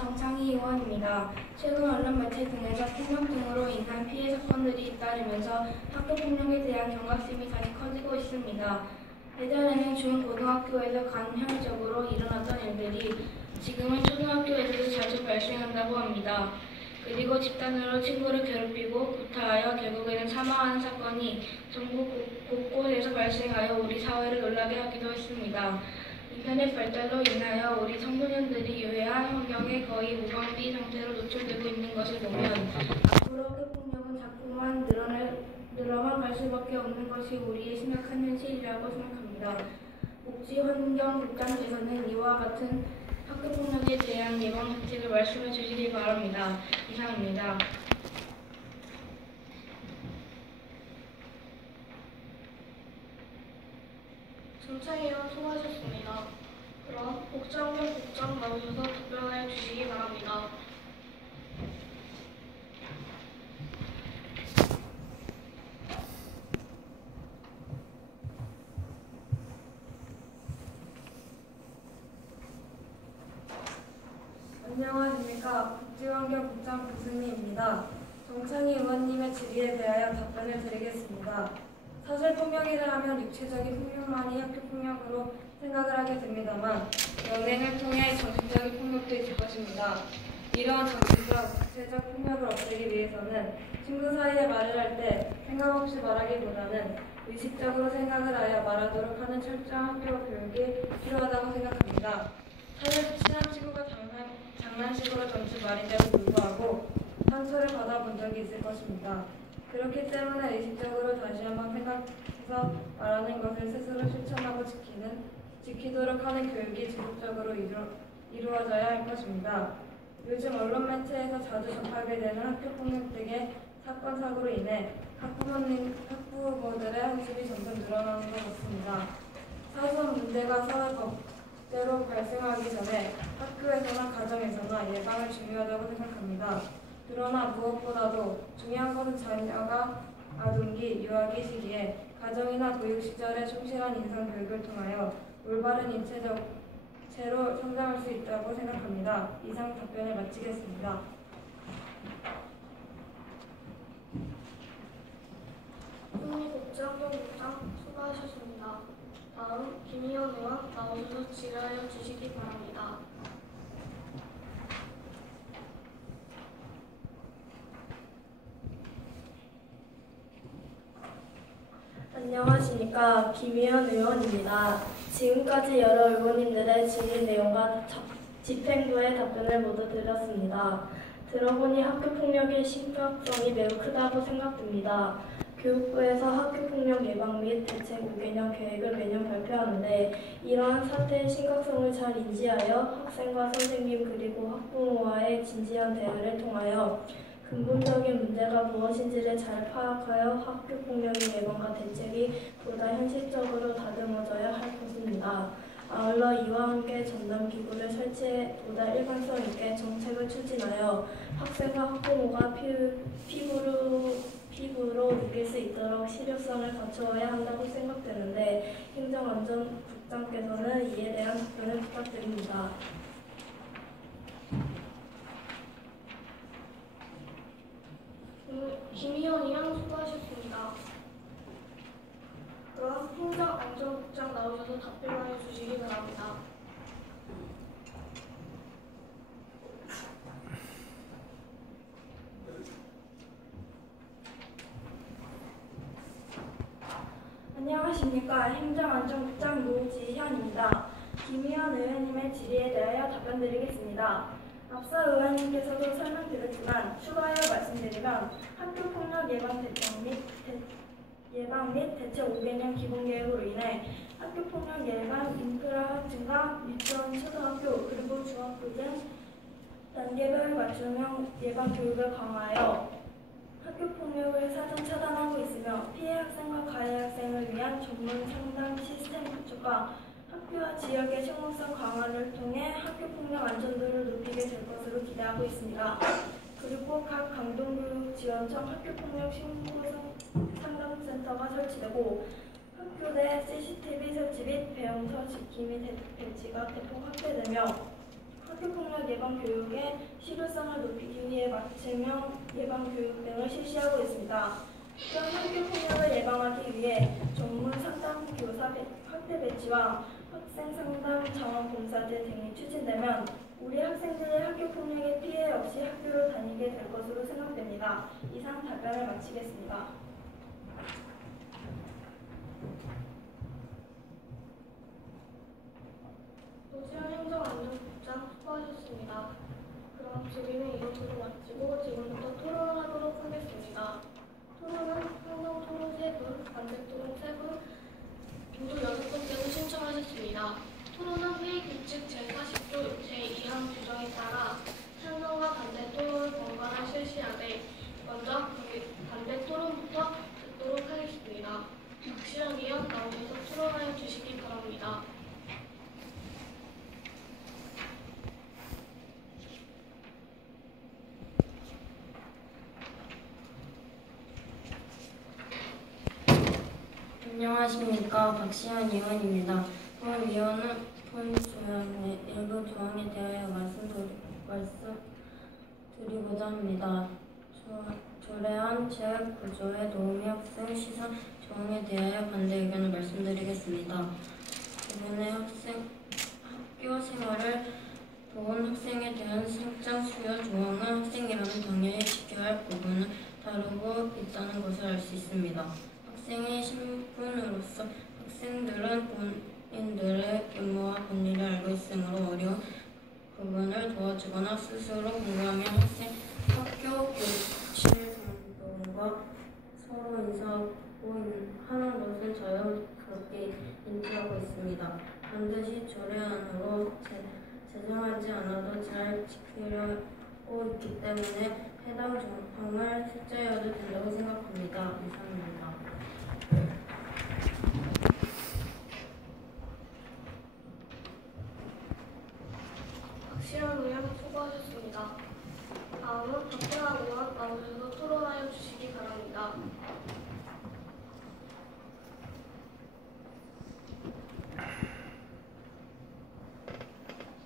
정창희 의원입니다. 최근 언론 매체 등에서 폭력 등으로 인한 피해 사건들이 잇따르면서 학교폭력에 대한 경각심이 다시 커지고 있습니다. 예전에는 중고등학교에서 간헐적으로 일어났던 일들이 지금은 초등학교에서도 자주 발생한다고 합니다. 그리고 집단으로 친구를 괴롭히고 구타하여 결국에는 사망하는 사건이 전국 곳곳에서 발생하여 우리 사회를 놀라게 하기도 했습니다. 인터넷 발달로 인하여 우리 청소년들이 유해한 환경에 거의 무방비 상태로 노출되고 있는 것을 보면 앞으로 학교폭력은 자꾸만 늘어만 갈 수밖에 없는 것이 우리의 심각한 현실이라고 생각합니다. 복지환경국장께서는 이와 같은 학교폭력에 대한 예방 정책을 말씀해 주시기 바랍니다. 이상입니다. 정창희 의원 수고하셨습니다. 그럼 복지환경 국장 나오셔서 답변해 주시기 바랍니다. 안녕하십니까. 복지환경국장 구승희입니다. 정창희 의원님의 질의에 대하여 답변을 드리겠습니다. 사실 폭력이라 하면 육체적인 폭력만이 학교폭력으로 생각을 하게 됩니다만 연행을 통해 정신적인 폭력도 있을 것입니다. 이러한 정신적, 육체적 폭력을 없애기 위해서는 친구 사이에 말을 할 때 생각 없이 말하기보다는 의식적으로 생각을 하여 말하도록 하는 철저한 학교 교육이 필요하다고 생각합니다. 사실 친한 친구가 장난식으로 던진 말인데도 불구하고 상처를 받아본 적이 있을 것입니다. 그렇기 때문에 의식적으로 다시 한번 생각해서 말하는 것을 스스로 실천하고 지키도록 하는 교육이 지속적으로 이루어져야 할 것입니다. 요즘 언론 매체에서 자주 접하게 되는 학교폭력 등의 사건, 사고로 인해 학부모들의 학습이 점점 늘어나는 것 같습니다. 사소한 문제가 사회 법대로 발생하기 전에 학교에서나 가정에서나 예방이 중요하다고 생각합니다. 그러나 무엇보다도 중요한 것은 자녀가 아동기, 유아기 시기에 가정이나 교육 시절에 충실한 인성 교육을 통하여 올바른 인체로 성장할 수 있다고 생각합니다. 이상 답변을 마치겠습니다. 국장경국장 수고하셨습니다. 다음 김희연 의원 나오셔서 질의하여 주시기 바랍니다. 안녕하십니까. 김희연 의원입니다. 지금까지 여러 의원님들의 질의 내용과 집행부의 답변을 모두 드렸습니다. 들어보니 학교폭력의 심각성이 매우 크다고 생각됩니다. 교육부에서 학교폭력 예방 및 대책 5개년 계획을 매년 발표하는데 이러한 사태의 심각성을 잘 인지하여 학생과 선생님 그리고 학부모와의 진지한 대화를 통하여 근본적인 문제가 무엇인지를 잘 파악하여 학교폭력의 예방과 대책이 보다 현실적으로 다듬어져야 할 것입니다. 아울러 이와 함께 전담기구를 설치해 보다 일관성 있게 정책을 추진하여 학생과 학부모가 피부로 느낄 수 있도록 실효성을 갖추어야 한다고 생각되는데 행정안전국장께서는 이에 대한 답변을 부탁드립니다. 김희연 의원 수고하셨습니다. 그럼 행정안전국장 나오셔서 답변하여 주시기 바랍니다. 안녕하십니까. 행정안전국장 노지현입니다. 김희연 의원님의 질의에 대하여 답변드리겠습니다. 앞서 의원님께서도 설명드렸지만 추가하여 말씀드리면 학교폭력 예방 및 대책 5개년 기본계획으로 인해 학교폭력 예방 인프라 증가, 유치원, 초등학교 그리고 중학교 등 단계별 맞춤형 예방 교육을 강화하여 학교폭력을 사전 차단하고 있으며 피해 학생과 가해 학생을 위한 전문 상담 시스템 구축과 학교와 지역의 신고성 강화를 통해 학교폭력 안전도를 높이게 될 것으로 기대하고 있습니다. 그리고 각 강동교육지원청 학교폭력 신고성 상담센터가 설치되고 학교 내 CCTV 설치 및 배영터 지킴이 배치가 대폭 확대되며 학교폭력 예방 교육의 실효성을 높이기 위해 맞춤형 예방 교육 등을 실시하고 있습니다. 또한 학교폭력을 예방하기 위해 전문 상담 교사 확대 배치와 학생 상담 자원봉사제 등이 추진되면 우리 학생들의 학교폭력의 피해 없이 학교를 다니게 될 것으로 생각됩니다. 이상 답변을 마치겠습니다. 노지현 행정안전국장 수고하셨습니다. 그럼 질의는 이것으로 마치고 지금부터 토론을 하도록 하겠습니다. 토론은 행정토론 3분, 반대토론 3분, 모두 6분께서 신청하셨습니다. 토론은 회의규칙 제40조 제2항 규정에 따라 찬성과 반대 토론을 번갈아 실시하되 먼저 반대 토론부터 듣도록 하겠습니다. 박시영 의원 나오셔서 토론하여 주시기 바랍니다. 안녕하십니까. 박시현 의원입니다. 본 조항의 일부 조항에 대하여 말씀드리고자 합니다. 조례안 재구조에 도우미 학생 시선 조항에 대하여 반대 의견을 말씀드리겠습니다. 이번에 학교 생활을 본 학생에 대한 성장 수요 조항은 학생이라면 당연히 지켜야 할 부분을 다루고 있다는 것을 알 수 있습니다. 학생의 신분으로서 학생들은 본인들의 의무와 권리를 알고 있으므로 어려운 부분을 도와주거나 스스로 공부하며 학교 교실 동과 서로 인사하고 하는 것은 자연스럽게 인지하고 있습니다. 반드시 조례안으로 제정하지 않아도 잘 지키려고 있기 때문에 해당 조항을 삭제해도 된다고 생각합니다. 이상입니다. 박시영 의원 수고하셨습니다. 다음은 박태환 의원 나오셔서 토론하여 주시기 바랍니다.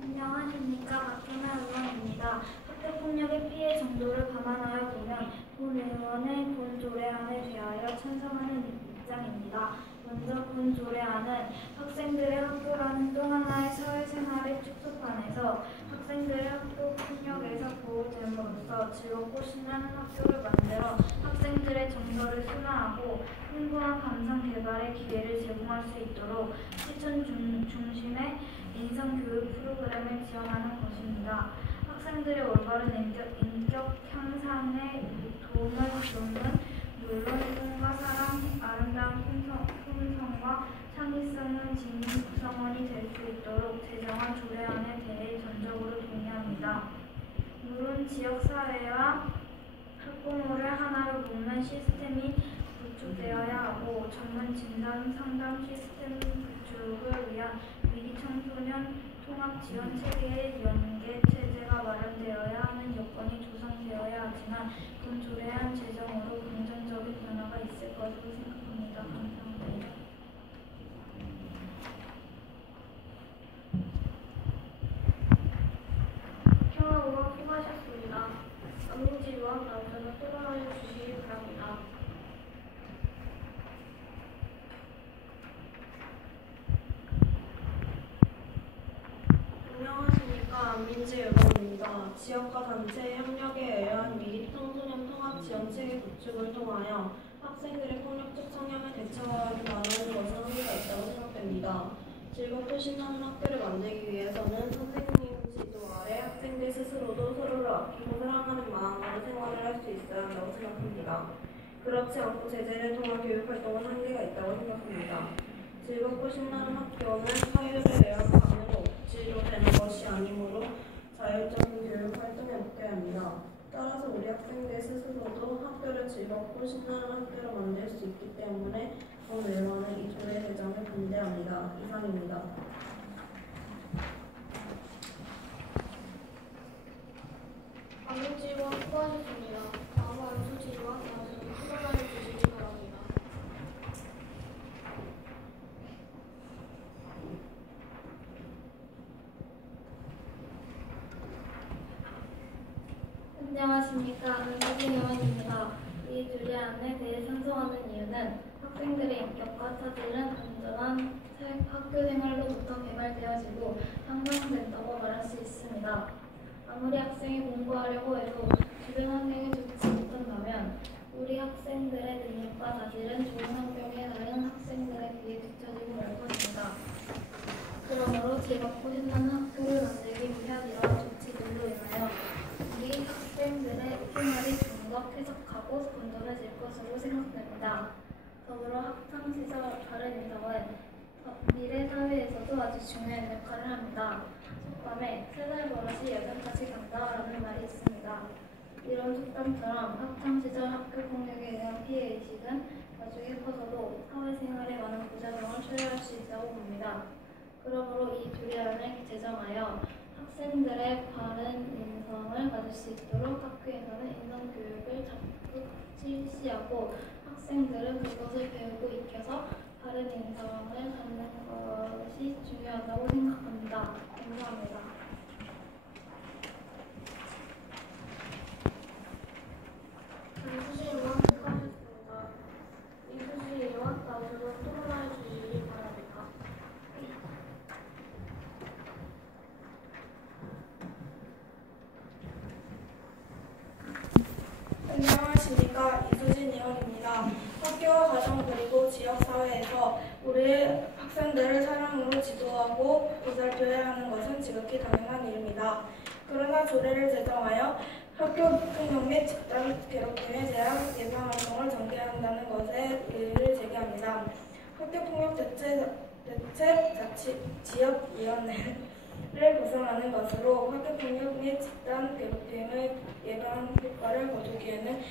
안녕하십니까. 박태환 의원입니다. 학교폭력의 피해 정도를 감안하여 보면 본 의원의 본 조례안에 대하여 찬성하는 입장입니다. 먼저 본 조례안은 학생들의 학교라는 또 하나의 사회생활의 축소판에서 학생들의 학교 폭력에서 보호됨으로써 즐겁고 신나는 학교를 만들어 학생들의 정서를 순화하고 풍부한 감상 개발의 기회를 제공할 수 있도록 실천 중심의 인성교육 프로그램을 지원하는 것입니다. 학생들의 올바른 인격 향상에 도움을 주는 물론 꿈과 사랑, 아름다운 품성과 창의성을 지닌 구성원이 될 수 있도록 제정한 조례안에 대해 전적으로 동의합니다. 물론 지역사회와 학부모를 하나로 묶는 시스템이 구축되어야 하고 전문 진단 상담 시스템 구축을 위한 위기 청소년 통합 지원 체계의 연계 체제가 마련되어야 하는 여건이 조성되어야 하지만 본 조례안 제정으로 긍정적인 변화가 있을 것으로 생각합니다. 감사합니다. 박형아 의원 수고하셨습니다. 안민지 의원 나오셔서 토론하여 주시기 바랍니다. 안녕하십니까. 안민지 의원입니다. 지역과 단체의 협력에 의한 미리 청소년 통합 지원체계 구축을 통하여 학생들의 폭력적 성향을 대처하기 바라는 것은 한계가 있다고 생각됩니다. 즐겁고 신나는 학교를 만들기 위해서는 선생님 지도 아래 학생들 스스로도 서로를 아끼고 사랑하는 마음으로 생활을 할 수 있어야 한다고 생각합니다. 그렇지 않고 제재를 통한 교육활동은 한계가 있다고 생각합니다. 즐겁고 신나는 학교는 사유를 의한 강요로 억지로 되는 것이 아니므로 자율적인 교육활동에 맡겨야 합니다. 따라서 우리 학생들 스스로도 학교를 즐겁고 신나는 학교로 만들 수 있기 때문에 본 의원은 이 조례 제정을 반대합니다. 이상입니다. 안민지 의원 수고하셨습니다. 다음은 안수지 의원 나오셔서 토론하여 주시기 바랍니다. 안녕하십니까. 은수진 의원입니다. 이 조례안에 대해 찬성하는 이유는 학생들의 인격과 차질은 건전한 학교 생활로부터 개발되어지고 향상된다고 말할 수 있습니다. 아무리 학생이 공부하려고 해도 주변 환경이 좋지 못한다면 우리 학생들의 능력과 자질은 좋은 환경에 다른 학생들에 비해 뒤처지고 말 것입니다. 그러므로 즐겁고 신나는 학교를 만들기 위한 이러한 조치들로 인하여 우리 학생들의 생활이 좀 더 쾌적하고 건전해질 것으로 생각됩니다. 더불어 학창시절 바른 인성은 미래 사회에서도 아주 중요한 역할을 합니다. 속담에 3살 버릇이 8까지 간다라는 말이 있습니다. 이런 속담처럼 학창시절 학교 폭력에 의한 피해의식은 나중에 커서도 사회생활에 많은 부작용을 초래할 수 있다고 봅니다. 그러므로 이 조례안을 제정하여 학생들의 바른 인성을 가질 수 있도록 학교에서는 인성교육을 적극 실시하고 학생들은 그것을 배우고 익혀서 바른 인성을 갖는 것이 중요하다고 생각합니다. 감사합니다. 이수진 의원 수고하셨습니다. 이수진 의원 나오셔서 토론해 주시기 바랍니다. 안녕하십니까. 이수진 의원입니다. 학교와 가정 그리고 지역사회에서 우리 학생들을 사랑으로 지도하고 보살펴야 하는 것은 지극히 당연한 일입니다. 그러나 조례를 제정하여 학교 폭력 및 집단 괴롭힘에 대한 예방 활동을 전개한다는 것에 의의를 제기합니다. 학교폭력 대책지역위원회를 구성하는 것으로 학교폭력 및 집단 괴롭힘의 예방 효과를 거두기에는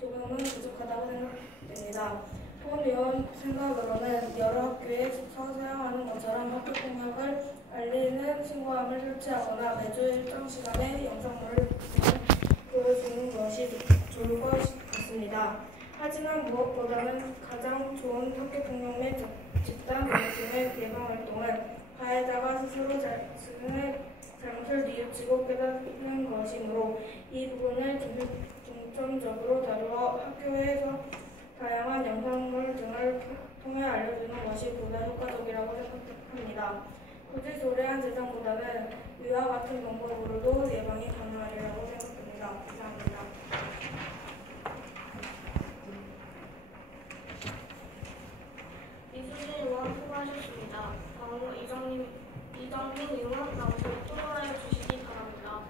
조금은 부족하다고 생각됩니다. 본 의원 생각으로는 여러 학교에서 사용하는 것처럼 학교폭력을 알리는 신고함을 설치하거나 매주 일정 시간에 영상물을 보여주는 것이 좋을 것 같습니다. 하지만 무엇보다는 가장 좋은 학교폭력 및 집단 괴롭힘의 예방 활동은 가해자가 스스로 자신의 잘못을 뉘우치고 깨닫는 것이므로 이 부분을 중점적으로 다루어 학교에서 다양한 영상물 등을 통해 알려주는 것이 보다 효과적이라고 생각합니다. 굳이 조례안 제정보다는 위와 같은 방법으로도 예방이 가능하리라고 생각됩니다. 감사합니다. 이수진 의원 수고하셨습니다. 다음으로 이정민 의원 나오셔서 토론해 주시기 바랍니다.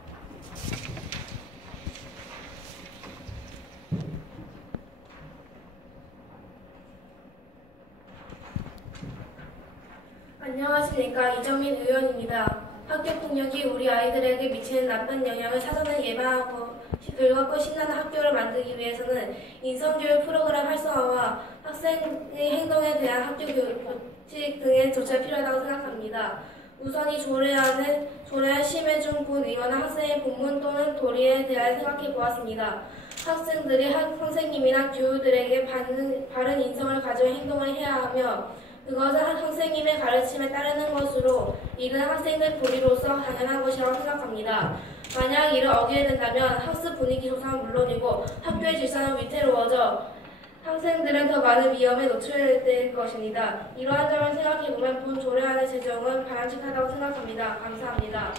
안녕하십니까. 이정민 의원입니다. 학교폭력이 우리 아이들에게 미치는 나쁜 영향을 사전에 예방하고 즐겁고 신나는 학교를 만들기 위해서는 인성교육 프로그램 활성화와 학생의 행동에 대한 학교 교육 원칙 등의 조치가 필요하다고 생각합니다. 우선 이 조례안 심해준 본 의원은 학생의 본문 또는 도리에 대하여 생각해 보았습니다. 학생들이 선생님이나 교우들에게 바른 인성을 가지고 행동을 해야 하며 그것은 선생님의 가르침에 따르는 것으로 이는 학생들 도리로서 당연한 것이라고 생각합니다. 만약 이를 어기게 된다면 학습 분위기 조성은 물론이고 학교의 질서는 위태로워져 학생들은 더 많은 위험에 노출될 것입니다. 이러한 점을 생각해보면 본 조례안의 제정은 바람직하다고 생각합니다. 감사합니다.